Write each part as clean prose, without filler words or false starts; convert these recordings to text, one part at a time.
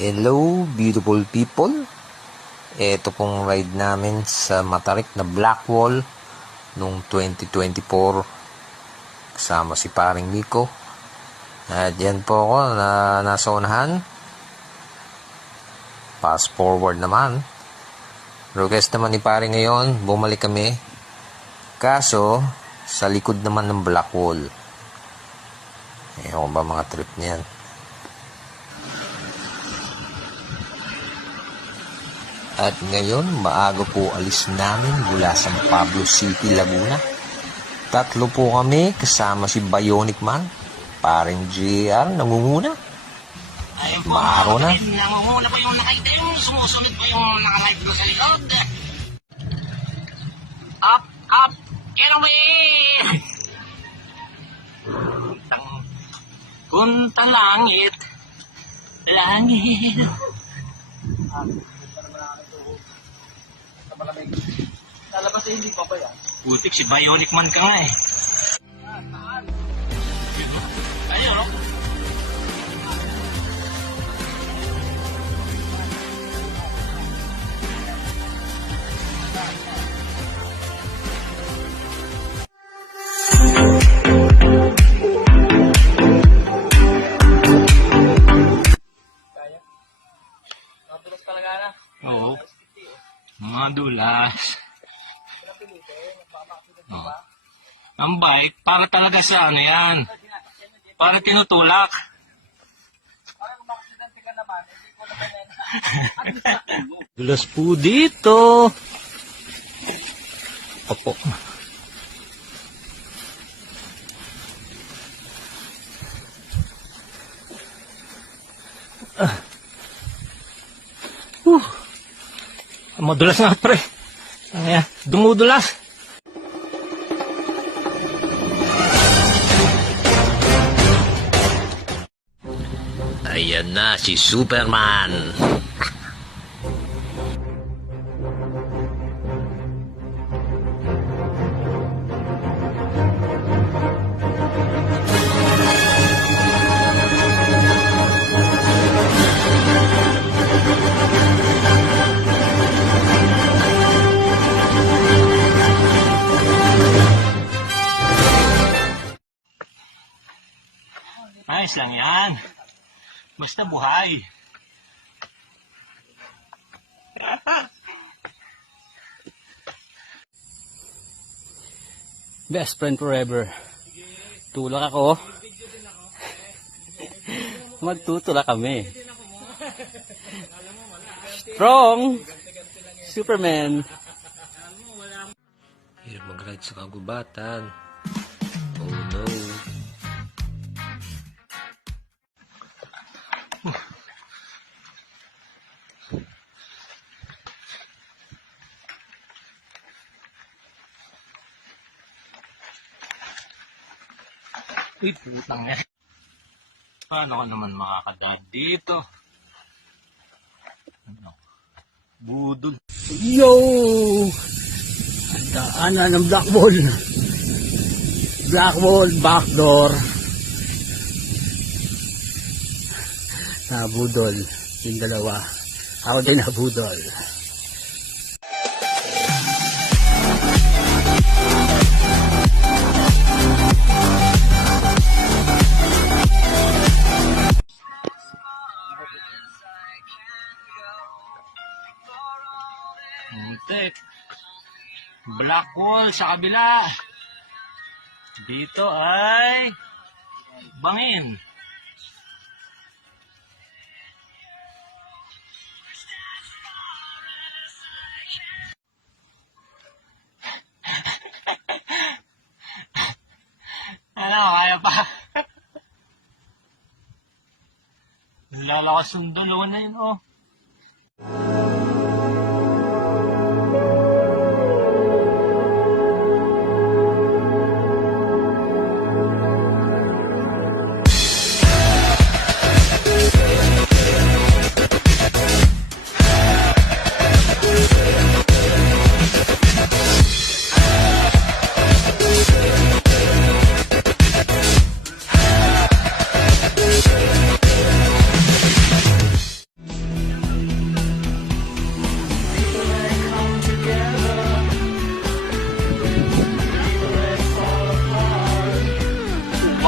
Hello, beautiful people. Ito pong ride namin sa Matarik na Blackwall noong 2024. Kasama si paring Miko. At yan po ako na nasa unahan. Fast forward naman. Request naman ni paring ngayon, bumalik kami. Kaso, sa likod naman ng Blackwall. Ewan ba mga trip niyan. At ngayon, maaga po alis namin mula San Pablo City, Laguna. Tatlo po kami kasama si Bionic Man, paring JR, nangunguna. Ayun po, Maaro na. nangunguna po yung nakaitim, sumusunod po yung nakalive ko sa likod. Up, up, get away! Punta langit, langit. Lalabas ay hindi pa ba yan? Putik, si Bionic Man ka nga eh. Ayun, Kaya? Nadulas talaga na. oo. Mga dulas. Oo. Ang bike, para talaga sa ano yan. Para tinutulak. Parang umaksidente ka naman, hindi ko naman Dulas po dito. Opo. Madulas nga pre. Ayan, dumudulas. Ayan na si Superman. Ayos lang yan. Basta buhay. Best friend forever. Tulak ako. Magtutulak kami. Strong! Superman! Hirap mag-ride sa kagubatan. Oh no. Uy, putang yan. Paano ko naman makakadaan dito? Ano? Budol. Yo! Ang daanan ng Blackwall. Blackwall backdoor. Nabudol. Yung dalawa. Ako din nabudol. Muntik. Blackwall sa kabila. Dito ay bangin. Ano, kaya pa. Lalakas yung dulo na yun, oh.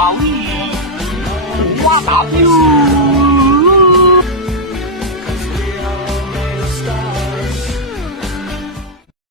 Wowie! What have you?